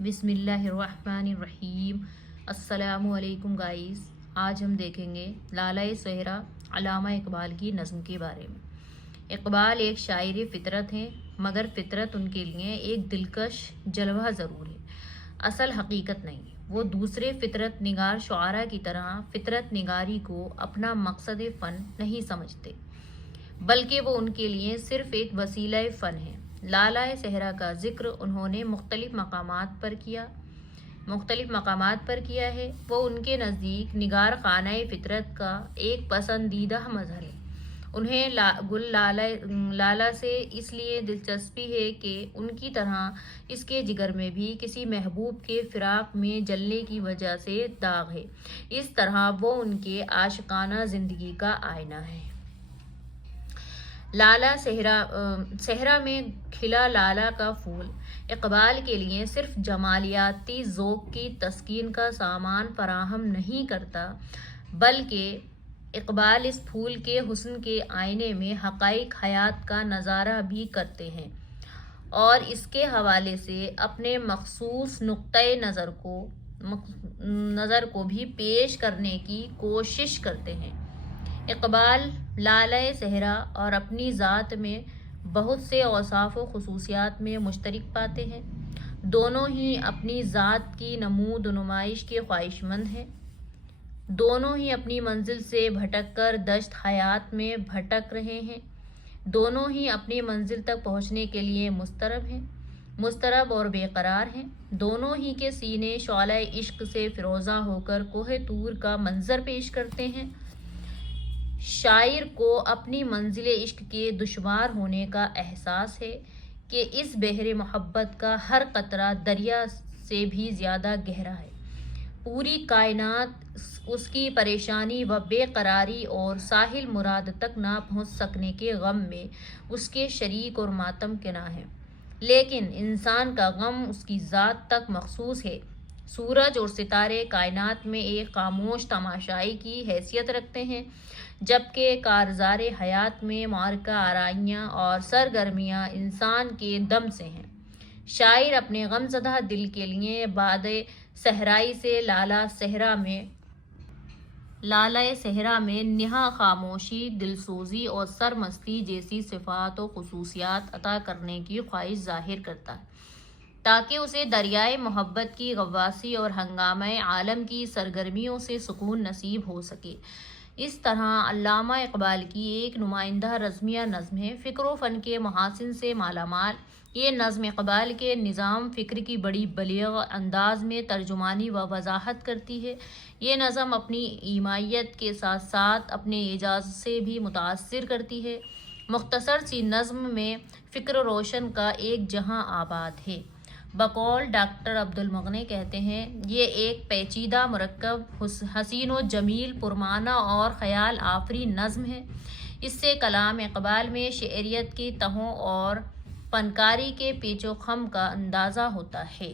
بسم اللہ الرحمن الرحیم۔ السلام علیکم گائز، آج ہم دیکھیں گے لالہ صحرا علامہ اقبال کی نظم کے بارے میں۔ اقبال ایک شاعر فطرت ہیں، مگر فطرت ان کے لیے ایک دلکش جلوہ ضرور ہے، اصل حقیقت نہیں۔ وہ دوسرے فطرت نگار شعراء کی طرح فطرت نگاری کو اپنا مقصد فن نہیں سمجھتے، بلکہ وہ ان کے لیے صرف ایک وسیلہ فن ہے۔ لالہ صحرا کا ذکر انہوں نے مختلف مقامات پر کیا ہے۔ وہ ان کے نزدیک نگار خانہ فطرت کا ایک پسندیدہ مظہر ہے۔ انہیں گل لالہ سے اس لیے دلچسپی ہے کہ ان کی طرح اس کے جگر میں بھی کسی محبوب کے فراق میں جلنے کی وجہ سے داغ ہے، اس طرح وہ ان کے عاشقانہ زندگی کا آئینہ ہے۔ لالہ صحرا میں کھلا لالہ کا پھول اقبال کے لیے صرف جمالیاتی ذوق کی تسکین کا سامان فراہم نہیں کرتا، بلکہ اقبال اس پھول کے حسن کے آئینے میں حقائق حیات کا نظارہ بھی کرتے ہیں اور اس کے حوالے سے اپنے مخصوص نقطۂ نظر کو بھی پیش کرنے کی کوشش کرتے ہیں۔ اقبال لالہ صحرا اور اپنی ذات میں بہت سے اوصاف و خصوصیات میں مشترک پاتے ہیں۔ دونوں ہی اپنی ذات کی نمود و نمائش کے خواہشمند ہیں۔ دونوں ہی اپنی منزل سے بھٹک کر دشت حیات میں بھٹک رہے ہیں۔ دونوں ہی اپنی منزل تک پہنچنے کے لیے مضطرب اور بے قرار ہیں۔ دونوں ہی کے سینے شعلہ عشق سے فروزاں ہو کر کوہ طور کا منظر پیش کرتے ہیں۔ شاعر کو اپنی منزل عشق کے دشوار ہونے کا احساس ہے کہ اس بحر محبت کا ہر قطرہ دریا سے بھی زیادہ گہرا ہے۔ پوری کائنات اس کی پریشانی و بے قراری اور ساحل مراد تک نہ پہنچ سکنے کے غم میں اس کے شریک اور ماتم کناں ہے، لیکن انسان کا غم اس کی ذات تک مخصوص ہے۔ سورج اور ستارے کائنات میں ایک خاموش تماشائی کی حیثیت رکھتے ہیں، جبکہ کارزار حیات میں معرکہ آرائیاں اور سرگرمیاں انسان کے دم سے ہیں۔ شاعر اپنے غم زدہ دل کے لیے باد صحرائی سے لالہ صحرا میں نہاں خاموشی، دلسوزی اور سرمستی جیسی صفات و خصوصیات عطا کرنے کی خواہش ظاہر کرتا ہے، تاکہ اسے دریائے محبت کی غواصی اور ہنگامہ عالم کی سرگرمیوں سے سکون نصیب ہو سکے۔ اس طرح علامہ اقبال کی ایک نمائندہ رزمیہ نظم ہے، فکر و فن کے محاسن سے مالا مال۔ یہ نظم اقبال کے نظام فکر کی بڑی بلیغ انداز میں ترجمانی و وضاحت کرتی ہے۔ یہ نظم اپنی ایمائیت کے ساتھ ساتھ اپنے اعجاز سے بھی متاثر کرتی ہے۔ مختصر سی نظم میں فکر روشن کا ایک جہاں آباد ہے۔ بقول ڈاکٹر عبدالمغنی کہتے ہیں، یہ ایک پیچیدہ، مرکب، حسین و جمیل، پرمعنی اور خیال آفریں نظم ہے۔ اس سے کلام اقبال میں شعریت کی تہوں اور فنکاری کے پیچ و خم کا اندازہ ہوتا ہے۔